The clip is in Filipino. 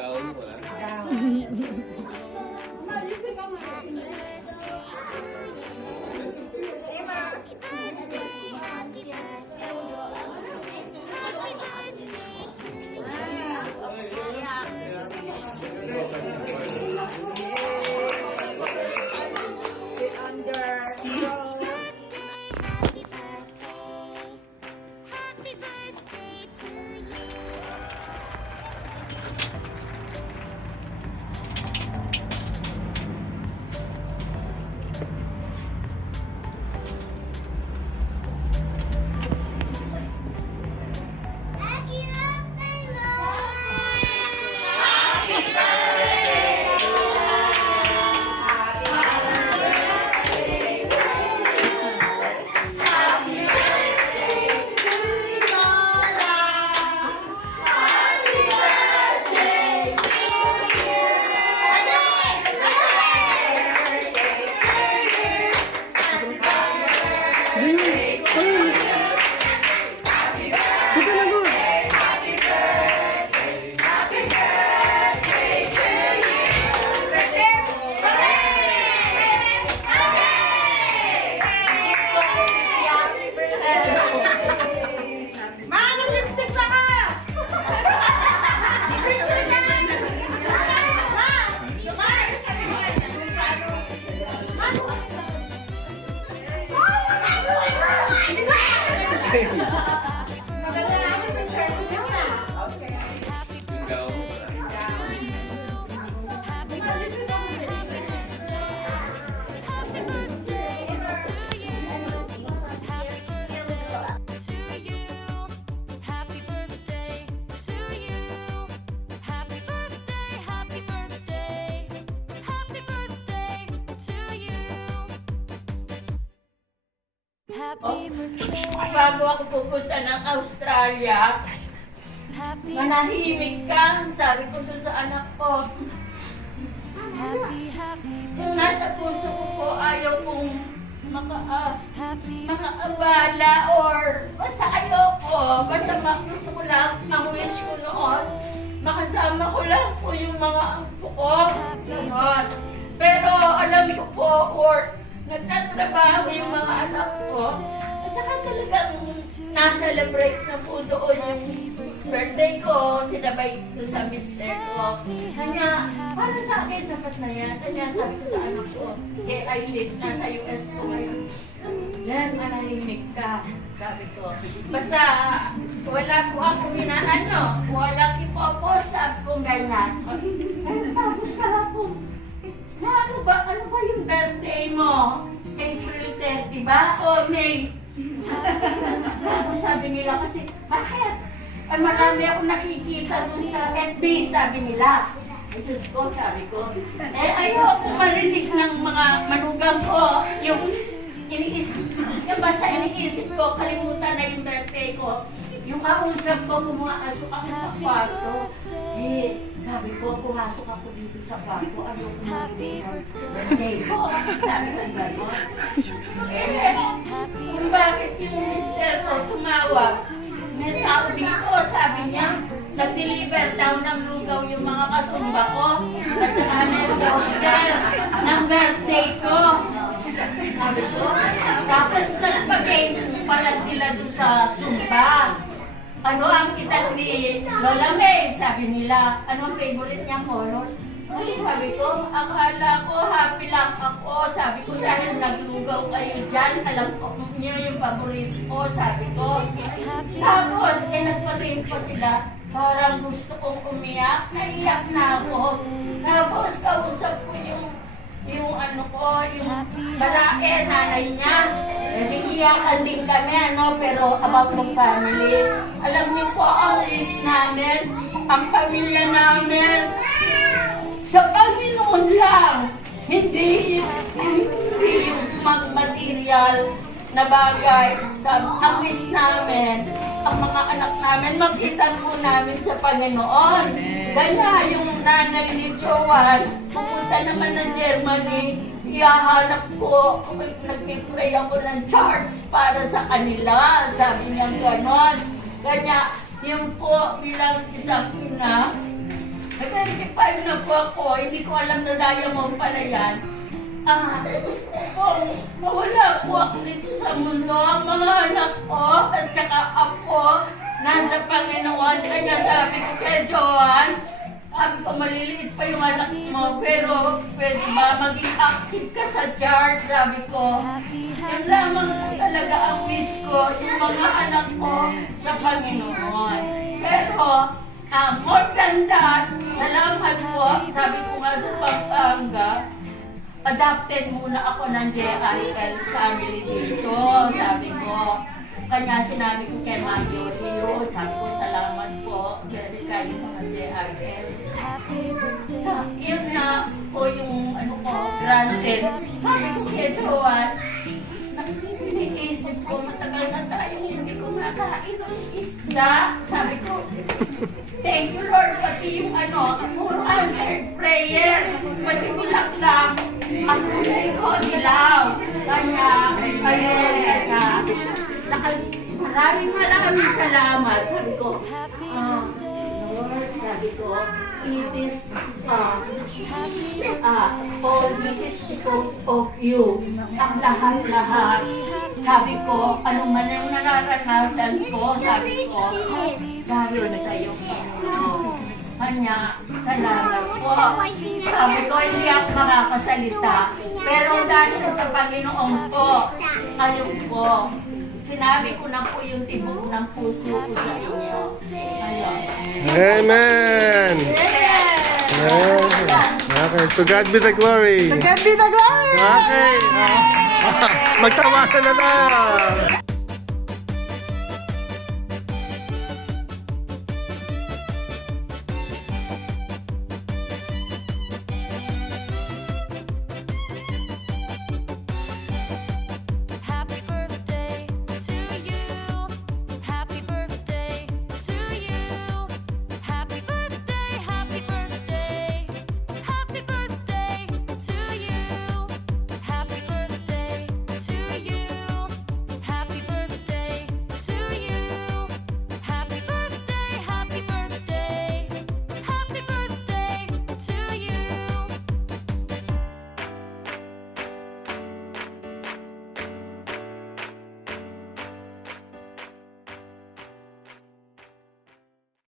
gown mo, ha? Yung gown mo, ha? Bago ako pupunta ng Australia, manahimik ka, sabi ko doon sa anak ko. Kung nasa puso ko po, ayaw kong makaabala or basta ayoko. Basta gusto ko lang, ang wish ko noon, makasama ko lang po yung mga ampo ko. Ganon. Pero alam ko po, or nagtatrabaho yung mga anak ko. At saka talagang na-celebrate na po doon yung birthday ko, sinabay ko sa mister ko. Kanya, para sa akin, sapat na yan. Kanya sabi ko sa anak ko, kay Aileen, nasa US ko ngayon. Yan, manahimik ka, sabi ko. Basta, wala po ako minaano, walang ipopos, sabi ko ganyan. Ay, tapos pala po. Ano ba yung birthday mo? April 30 ba? O May? Tapos sabi nila kasi, bakit? Ay, marami ako nakikita dun sa FB, sabi nila. Ay, Diyos ko, sabi ko. Eh, ayoko marinig ng mga manugang ko. Yung basta iniisip ko, kalimutan na yung birthday ko. Yung kausap ko, pumasok ako sa kwarto. Eh, sabi ko, pumasok ako dito sa kwarto. Ayoko marinig ng birthday ko. Sabi ko gano'n. Eh, kung bakit yung mister ko tumawag? May tao dito, sabi niya, nag-deliver daw ng lugaw yung mga kasumba ko. At saka nag-poster ng birthday ko. Sabi ko, tapos nagpa-games pala sila doon sa Sumba. Ano ang kita ni Lola May? Sabi nila, ano ang favorite niyang color? Ay, sabi ko, akala ko happy lang ako. Sabi ko, dahil naglugaw kayo dyan, alam ko niyo yung paborito ko, sabi ko. Tapos, nagpatingin ko sila, parang gusto kong umiyak, naiyak na ako. Tapos, kausap ko yung ano ko, yung balae, nanay niya. Nag-iiyakan din kami, pero about the family. Alam niyo po, ang wish namin, ang pamilya namin, sa Panginoon lang, hindi yung material na bagay. Ang wish namin, ang mga anak namin, magsitan po namin sa Panginoon. Kaya yung nanay ni Joanne, pupunta naman ng Germany, ihahanap ko, nagpipray ako ng church para sa kanila. Sabi niya gano'n. Kanya, yun po bilang isang ina, 25 na po ako, hindi ko alam na diamond pala yan. Gusto ko mawala po ako dito sa mundo. Ang mga anak ko at saka apo nasa Panginoon. Kaya sabi ko kay Joanne, sabi ko maliliit pa yung anak mo, pero pwede ba maging active ka sa church? Sabi ko, yan lamang po talaga ang wish ko, yung mga anak ko sa Panginoon. Pero, more than that, salamat po, sabi ko nga sa Pampanga, adopted muna ako ng JIL family dito, sabi ko. Kanya sinabi ko kay Mario Rio, sabi ko salamat po, very kind mga JIL. Yun na po yung ano ko, granted. Sabi ko kay Joanne, iniisip ko matagal na tayo hindi ko nakain ng isda. Sabi ko, thank you Lord, pati yung puro answered prayer, pati bulaklak, ang kulay ko nilaw. Kanya, maraming salamat. Sabi ko, Lord, sabi ko, it is all this because of you. Ang lahat-lahat. Sabi ko, anong man ang nararanasan ko, sabi ko, dahil sa iyo, Panginoon. Kanya, salamat po. Sabi ko, hindi ako makakasalita. Pero dahil sa Panginoon po, kayo po, sinabi ko na po yung tibok ng puso ko sa inyo. Ayun. Amen! Yeah! Okay, to God be the glory! God be the glory! Okay! Magtawanan na na!